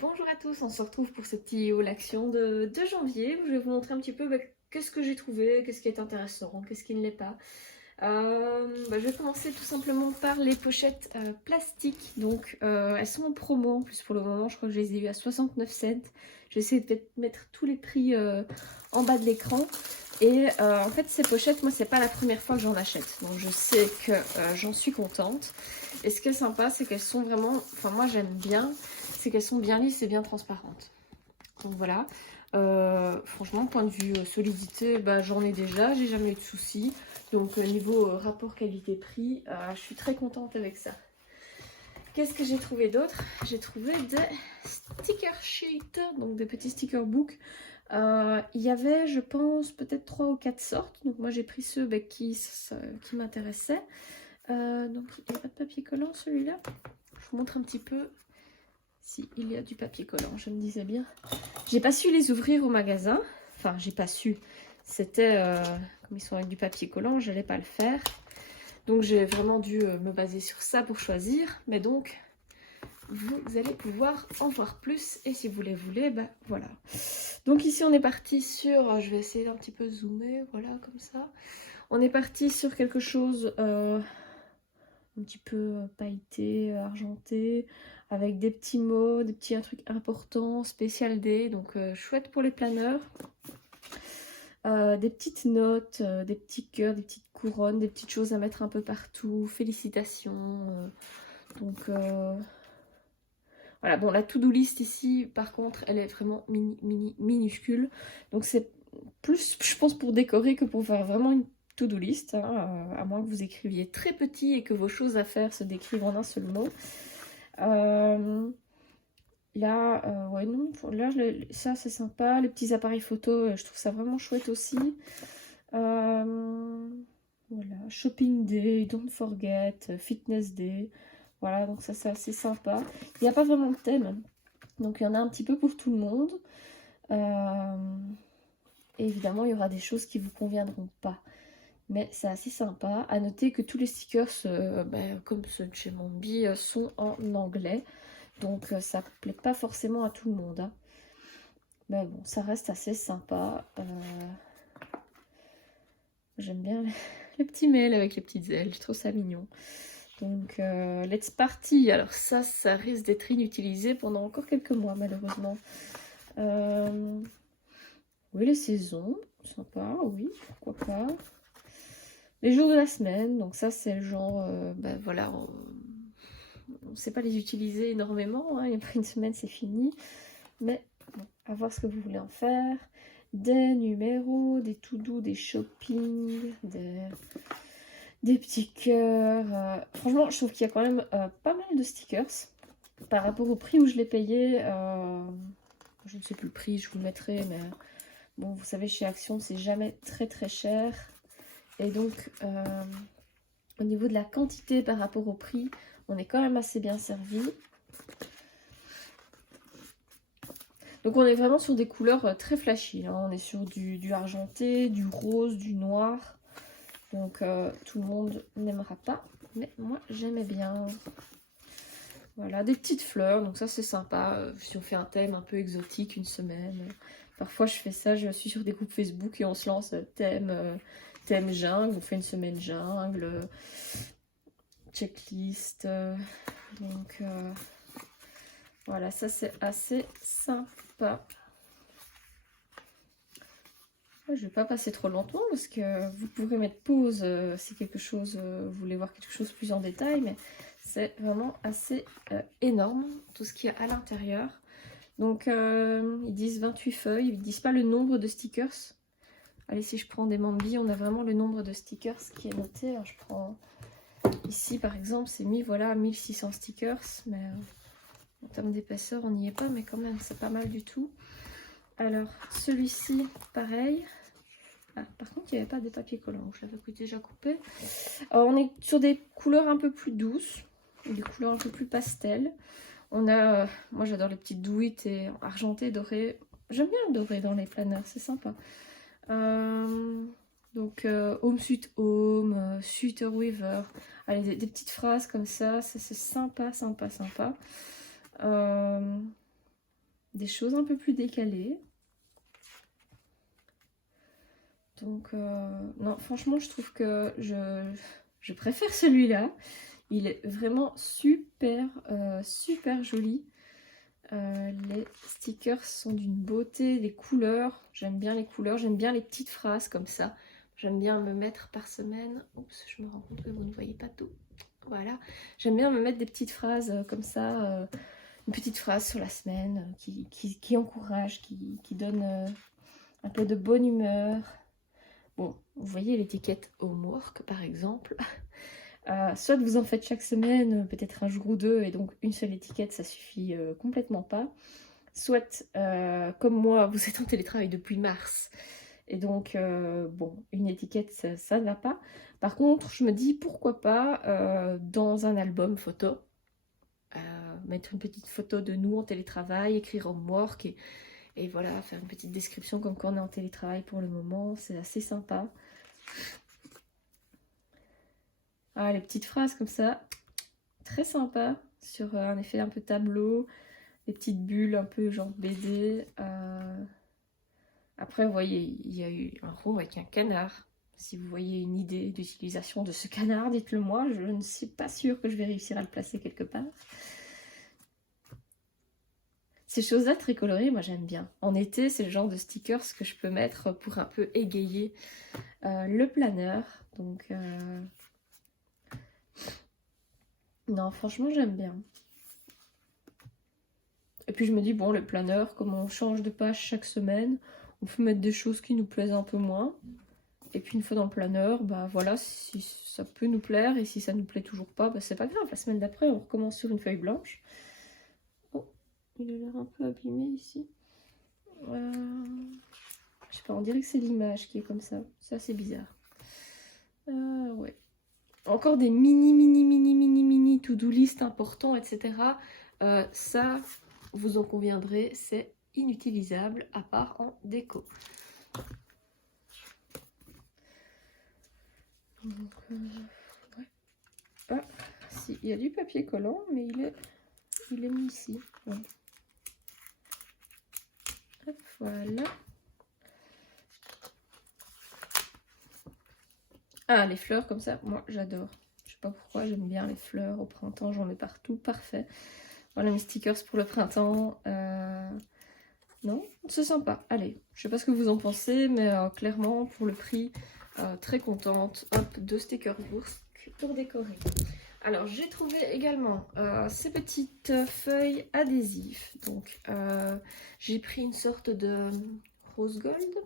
Bonjour à tous, on se retrouve pour ce petit haul action de janvier où je vais vous montrer un petit peu qu'est-ce que j'ai trouvé, qu'est-ce qui est intéressant, qu'est-ce qui ne l'est pas. Je vais commencer tout simplement par les pochettes plastiques. Donc elles sont en promo en plus pour le moment, je crois que je les ai eues à 69 cents. Je vais essayer de mettre tous les prix en bas de l'écran. Et en fait ces pochettes, moi c'est pas la première fois que j'en achète, donc je sais que j'en suis contente. Et ce qui est sympa, c'est qu'elles sont vraiment, enfin moi j'aime bien, c'est qu'elles sont bien lisses et bien transparentes. Donc voilà, franchement point de vue solidité, j'en ai déjà, j'ai jamais eu de soucis. Donc niveau rapport qualité-prix, je suis très contente avec ça. Qu'est-ce que j'ai trouvé d'autre? J'ai trouvé des sticker sheets, donc des petits sticker books. Il y avait, je pense, peut-être 3 ou 4 sortes. Donc moi j'ai pris ceux qui m'intéressaient. Donc il n'y a pas de papier collant celui-là. Je vous montre un petit peu si il y a du papier collant, je me disais bien. J'ai pas su les ouvrir au magasin. Enfin, j'ai pas su. C'était, comme ils sont avec du papier collant, je n'allais pas le faire. Donc j'ai vraiment dû me baser sur ça pour choisir. Mais donc, vous allez pouvoir en voir plus. Et si vous les voulez, voilà. Donc ici, on est parti sur... je vais essayer d'un petit peu zoomer, voilà, comme ça. On est parti sur quelque chose un petit peu pailleté, argenté, avec des petits mots, des petits trucs importants, spécial D, donc chouette pour les planeurs. Des petites notes, des petits cœurs, des petites couronnes, des petites choses à mettre un peu partout, félicitations. Voilà, bon, la to-do list ici, par contre, elle est vraiment minuscule. Donc c'est plus, je pense, pour décorer que pour faire vraiment une to-do list, hein, à moins que vous écriviez très petit et que vos choses à faire se décrivent en un seul mot. Là, ouais, non, là, ça c'est sympa. Les petits appareils photo, je trouve ça vraiment chouette aussi. Voilà, Shopping Day, Don't Forget, Fitness Day. Voilà, donc ça c'est assez sympa. Il n'y a pas vraiment de thème, donc il y en a un petit peu pour tout le monde. Et évidemment, il y aura des choses qui vous conviendront pas. Mais c'est assez sympa. À noter que tous les stickers, comme ceux de chez Mombi, sont en anglais. Donc ça plaît pas forcément à tout le monde. Hein. Mais bon, ça reste assez sympa. J'aime bien le petit mail avec les petites ailes. Je trouve ça mignon. Donc, let's party. Alors ça risque d'être inutilisé pendant encore quelques mois, malheureusement. Oui, les saisons. Sympa, oui, pourquoi pas. Les jours de la semaine. Donc ça, c'est le genre... voilà, on ne sait pas les utiliser énormément. Hein. Il n'y a pas une semaine, c'est fini. Mais bon, à voir ce que vous voulez en faire. Des numéros, des to-do, des shopping, des petits cœurs. Franchement, je trouve qu'il y a quand même pas mal de stickers. Par rapport au prix où je l'ai payé, je ne sais plus le prix, je vous le mettrai, mais bon, vous savez, chez Action, c'est jamais très très cher. Et donc, au niveau de la quantité par rapport au prix, on est quand même assez bien servi. Donc on est vraiment sur des couleurs très flashy. Hein. On est sur du argenté, du rose, du noir. Donc tout le monde n'aimera pas. Mais moi j'aimais bien. Voilà, des petites fleurs. Donc ça c'est sympa. Si on fait un thème un peu exotique une semaine. Parfois je fais ça. Je suis sur des groupes Facebook et on se lance thème jungle. On fait une semaine jungle. Checklist. Donc voilà, ça c'est assez sympa. Je ne vais pas passer trop longtemps parce que vous pourrez mettre pause si quelque chose, vous voulez voir quelque chose plus en détail, mais c'est vraiment assez énorme tout ce qu'il y a à l'intérieur. Donc ils disent 28 feuilles, ils ne disent pas le nombre de stickers. Allez, si je prends des Mambi, on a vraiment le nombre de stickers qui est noté. Alors, je prends ici par exemple, c'est mis voilà 1600 stickers, mais en termes d'épaisseur on n'y est pas, mais quand même c'est pas mal du tout. Alors celui-ci pareil. Ah, par contre, il n'y avait pas des papiers collants, je l'avais déjà coupé. On est sur des couleurs un peu plus douces, des couleurs un peu plus pastel. On a, moi j'adore les petites douites et argentées, dorées. J'aime bien le doré dans les planeurs, c'est sympa. Donc Home Sweet Home, Sweater Weaver. Allez, des petites phrases comme ça c'est sympa, sympa, sympa. des choses un peu plus décalées. Donc, non, franchement, je trouve que je préfère celui-là. Il est vraiment super, super joli. Les stickers sont d'une beauté, les couleurs, j'aime bien les couleurs, j'aime bien les petites phrases comme ça. J'aime bien me mettre par semaine, oups, je me rends compte que vous ne voyez pas tout. Voilà, j'aime bien me mettre des petites phrases comme ça, une petite phrase sur la semaine qui encourage, qui donne un peu de bonne humeur. Bon, vous voyez l'étiquette Homework par exemple. Soit vous en faites chaque semaine, peut-être un jour ou deux, et donc une seule étiquette ça suffit complètement pas. Soit, comme moi, vous êtes en télétravail depuis mars, et donc, bon, une étiquette ça ne va pas. Par contre, je me dis pourquoi pas dans un album photo, mettre une petite photo de nous en télétravail, écrire Homework et voilà, faire une petite description comme quand on est en télétravail pour le moment, c'est assez sympa. Ah, les petites phrases comme ça, très sympa, sur un effet un peu tableau, les petites bulles un peu genre BD. Après, vous voyez, il y a eu un rond avec un canard. Si vous voyez une idée d'utilisation de ce canard, dites-le moi, je ne suis pas sûre que je vais réussir à le placer quelque part. Ces choses-là très colorées, moi j'aime bien. En été, c'est le genre de stickers que je peux mettre pour un peu égayer le planeur. Donc, non, franchement, j'aime bien. Et puis je me dis, bon, le planeur, comme on change de page chaque semaine, on peut mettre des choses qui nous plaisent un peu moins. Et puis une fois dans le planeur, bah voilà, si ça peut nous plaire, et si ça nous plaît toujours pas, bah c'est pas grave. La semaine d'après, on recommence sur une feuille blanche. Oh, il a l'air un peu abîmé ici. Je sais pas, on dirait que c'est l'image qui est comme ça. C'est assez bizarre. Ouais. Encore des mini to-do list importants, etc. Ça, vous en conviendrez, c'est inutilisable à part en déco. Donc, ouais. Ah, si, il y a du papier collant, mais il est mis ici. Ouais. Hop, voilà. Ah, les fleurs comme ça, moi j'adore. Je sais pas pourquoi, j'aime bien les fleurs au printemps, j'en mets partout, parfait. Voilà mes stickers pour le printemps. Non, c'est sympa. Allez, je sais pas ce que vous en pensez, mais clairement, pour le prix, très contente. Hop, 2 stickers bourse pour décorer. Alors, j'ai trouvé également ces petites feuilles adhésives. Donc, j'ai pris une sorte de rose gold,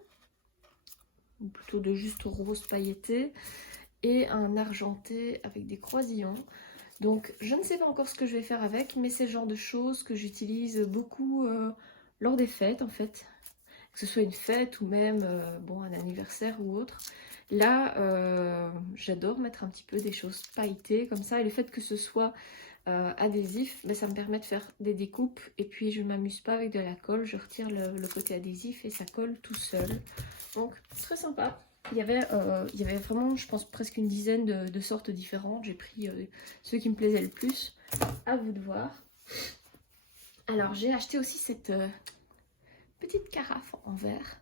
ou plutôt de juste rose pailleté, et un argenté avec des croisillons. Donc, je ne sais pas encore ce que je vais faire avec, mais c'est le genre de choses que j'utilise beaucoup lors des fêtes, en fait. Que ce soit une fête ou même bon, un anniversaire ou autre. Là, j'adore mettre un petit peu des choses pailletées comme ça. Et le fait que ce soit adhésif, ben, ça me permet de faire des découpes. Et puis, je ne m'amuse pas avec de la colle. Je retire le côté adhésif et ça colle tout seul. Donc, très sympa. Il y avait vraiment, je pense, presque une dizaine de sortes différentes. J'ai pris ceux qui me plaisaient le plus. À vous de voir. Alors, j'ai acheté aussi cette petite carafe en verre.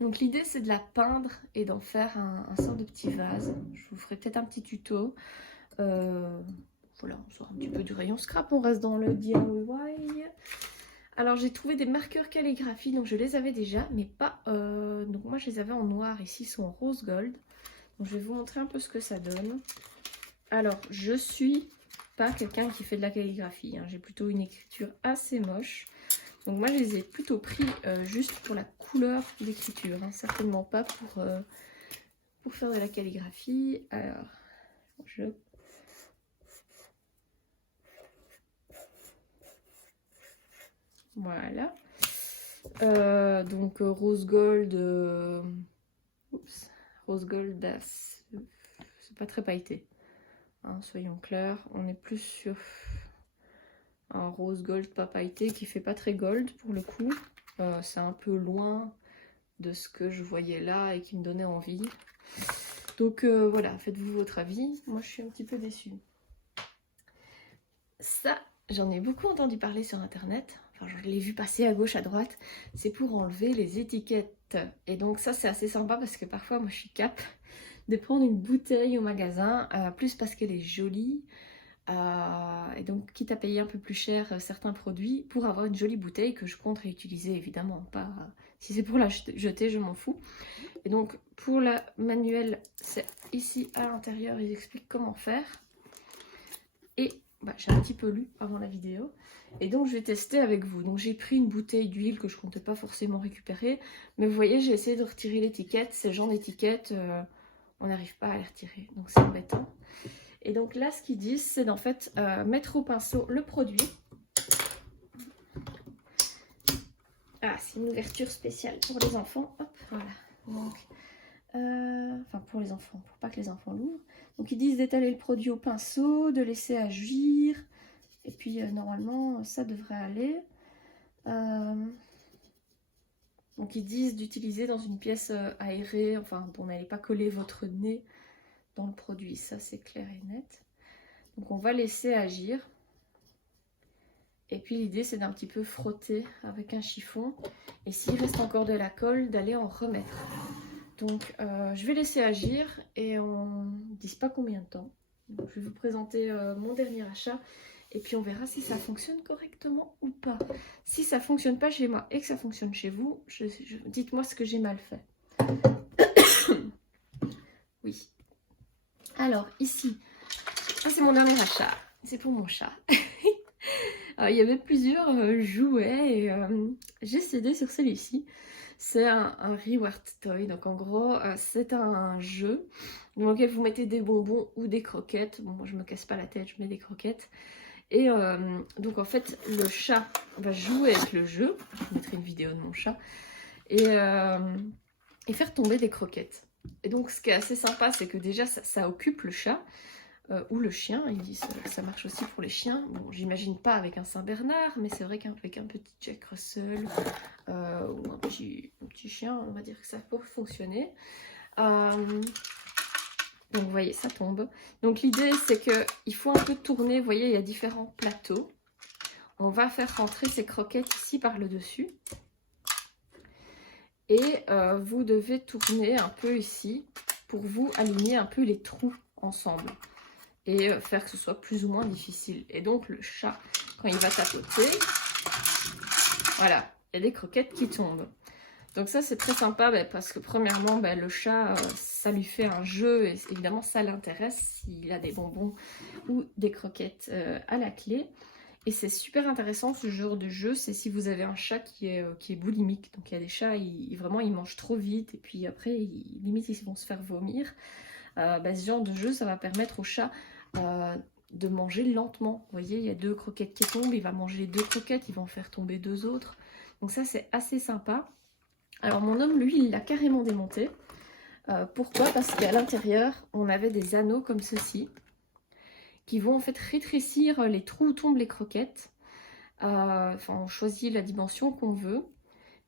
Donc l'idée c'est de la peindre et d'en faire un sort de petit vase. Je vous ferai peut-être un petit tuto. Voilà, on sort un petit peu du rayon scrap, on reste dans le DIY. Alors j'ai trouvé des marqueurs calligraphie, donc je les avais déjà, mais pas... donc moi je les avais en noir, ici ils sont en rose gold. Donc je vais vous montrer un peu ce que ça donne. Alors je suis pas quelqu'un qui fait de la calligraphie, hein. J'ai plutôt une écriture assez moche. Donc moi je les ai plutôt pris juste pour la couleur d'écriture, hein, certainement pas pour faire de la calligraphie. Alors, voilà. Donc rose gold, oups, rose gold, c'est pas très pailleté, hein, soyons clairs. On est plus sur un rose gold pas pailleté qui fait pas très gold pour le coup. C'est un peu loin de ce que je voyais là et qui me donnait envie. Donc voilà, faites-vous votre avis. Moi je suis un petit peu déçue. Ça, j'en ai beaucoup entendu parler sur internet. enfin je l'ai vu passer à gauche, à droite, c'est pour enlever les étiquettes. Et donc ça c'est assez sympa parce que parfois moi je suis cap de prendre une bouteille au magasin, plus parce qu'elle est jolie, et donc quitte à payer un peu plus cher certains produits pour avoir une jolie bouteille que je compte réutiliser évidemment, pas si c'est pour la jeter je m'en fous. Et donc pour la manuelle c'est ici à l'intérieur, ils expliquent comment faire. Et bah, j'ai un petit peu lu avant la vidéo. Et donc je vais tester avec vous. Donc j'ai pris une bouteille d'huile que je comptais pas forcément récupérer. Mais vous voyez, j'ai essayé de retirer l'étiquette. Ces genres d'étiquettes, on n'arrive pas à les retirer. Donc c'est embêtant. Et donc là, ce qu'ils disent, c'est d'en fait mettre au pinceau le produit. Ah, c'est une ouverture spéciale pour les enfants. Hop, voilà. Donc, enfin pour les enfants, pour pas que les enfants l'ouvrent. Donc ils disent d'étaler le produit au pinceau, de laisser agir. Et puis normalement ça devrait aller. Donc ils disent d'utiliser dans une pièce aérée, enfin dont n'allez pas coller votre nez dans le produit. Ça c'est clair et net. Donc on va laisser agir. Et puis l'idée c'est d'un petit peu frotter avec un chiffon. Et s'il reste encore de la colle, d'aller en remettre. Donc je vais laisser agir et on ne dit pas combien de temps. Donc, je vais vous présenter mon dernier achat et puis on verra si ça fonctionne correctement ou pas. Si ça ne fonctionne pas chez moi et que ça fonctionne chez vous, dites-moi ce que j'ai mal fait. Oui. Alors ici, ça c'est mon dernier achat. C'est pour mon chat. Alors, il y avait plusieurs jouets et j'ai cédé sur celui-ci. C'est un Reward Toy, donc en gros c'est un jeu dans lequel vous mettez des bonbons ou des croquettes. Bon, moi je me casse pas la tête, je mets des croquettes. Et donc en fait le chat va jouer avec le jeu, je mettrai une vidéo de mon chat, et faire tomber des croquettes. Et donc ce qui est assez sympa, c'est que déjà ça occupe le chat. Ou le chien, ils disent ça marche aussi pour les chiens. Bon, j'imagine pas avec un Saint-Bernard, mais c'est vrai qu'avec un petit Jack Russell ou un petit chien, on va dire que ça peut fonctionner. Donc vous voyez, ça tombe. Donc l'idée c'est qu'il faut un peu tourner, vous voyez, il y a différents plateaux. On va faire rentrer ces croquettes ici par le dessus. Et vous devez tourner un peu ici pour vous aligner un peu les trous ensemble. Et faire que ce soit plus ou moins difficile. Et donc le chat, quand il va tapoter, voilà, il y a des croquettes qui tombent. Donc ça c'est très sympa parce que premièrement le chat, ça lui fait un jeu et évidemment ça l'intéresse s'il a des bonbons ou des croquettes à la clé. Et c'est super intéressant ce genre de jeu, c'est si vous avez un chat qui est boulimique. Donc il y a des chats, vraiment ils mangent trop vite et puis après limite ils vont se faire vomir. Ce genre de jeu ça va permettre au chat de manger lentement. Vous voyez, il y a 2 croquettes qui tombent, il va manger les 2 croquettes, il va en faire tomber 2 autres. Donc ça c'est assez sympa. Alors mon homme lui il l'a carrément démonté. Pourquoi? Parce qu'à l'intérieur on avait des anneaux comme ceci qui vont en fait rétrécir les trous où tombent les croquettes. On choisit la dimension qu'on veut.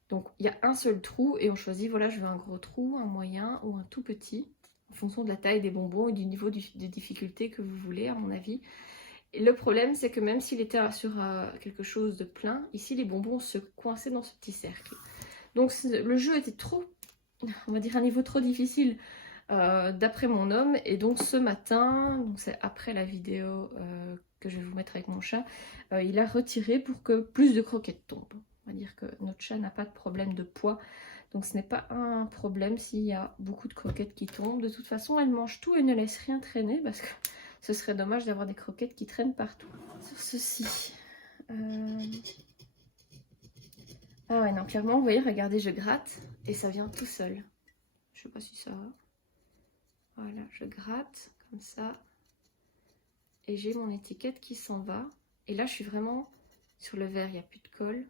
Donc il y a un seul trou et on choisit, voilà, je veux un gros trou, un moyen ou un tout petit, en fonction de la taille des bonbons et du niveau de difficulté que vous voulez, à mon avis. Et le problème, c'est que même s'il était sur quelque chose de plein, ici les bonbons se coinçaient dans ce petit cercle. Donc le jeu était trop, on va dire, un niveau trop difficile d'après mon homme. Et donc ce matin, donc c'est après la vidéo que je vais vous mettre avec mon chat, il a retiré pour que plus de croquettes tombent. On va dire que notre chat n'a pas de problème de poids. Donc ce n'est pas un problème s'il y a beaucoup de croquettes qui tombent. De toute façon, elle mange tout et ne laisse rien traîner parce que ce serait dommage d'avoir des croquettes qui traînent partout. Sur ceci. Ah ouais, non, clairement, vous voyez, regardez, je gratte et ça vient tout seul. Je sais pas si ça va. Voilà, je gratte comme ça. Et j'ai mon étiquette qui s'en va. Et là, je suis vraiment sur le verre, il n'y a plus de colle.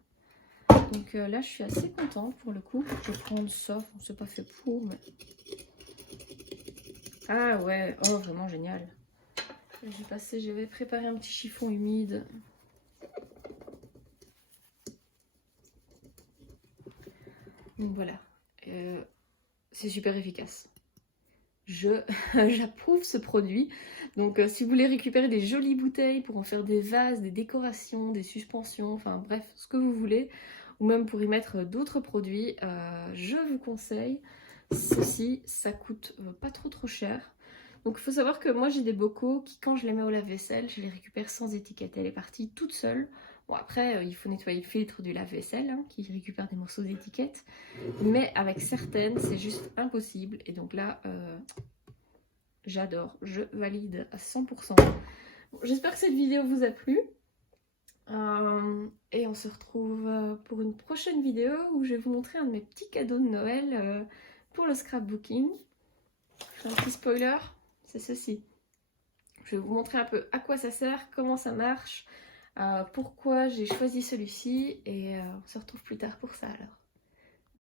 Donc là, je suis assez contente pour le coup. Je vais prendre ça, on ne s'est pas fait pour, mais... Ah ouais, oh vraiment génial. J'avais préparé un petit chiffon humide. Donc voilà, c'est super efficace. j'approuve ce produit. Donc si vous voulez récupérer des jolies bouteilles pour en faire des vases, des décorations, des suspensions, enfin bref, ce que vous voulez, ou même pour y mettre d'autres produits, je vous conseille ceci. Ça coûte pas trop cher. Donc il faut savoir que moi j'ai des bocaux qui, quand je les mets au lave-vaisselle, je les récupère sans étiquette. Elle est partie toute seule. Bon, après il faut nettoyer le filtre du lave-vaisselle hein, qui récupère des morceaux d'étiquette. Mais avec certaines c'est juste impossible. Et donc là j'adore, je valide à 100%. Bon, j'espère que cette vidéo vous a plu. Et on se retrouve pour une prochaine vidéo où je vais vous montrer un de mes petits cadeaux de Noël pour le scrapbooking. Un petit spoiler, c'est ceci. Je vais vous montrer un peu à quoi ça sert, comment ça marche, pourquoi j'ai choisi celui-ci et on se retrouve plus tard pour ça alors.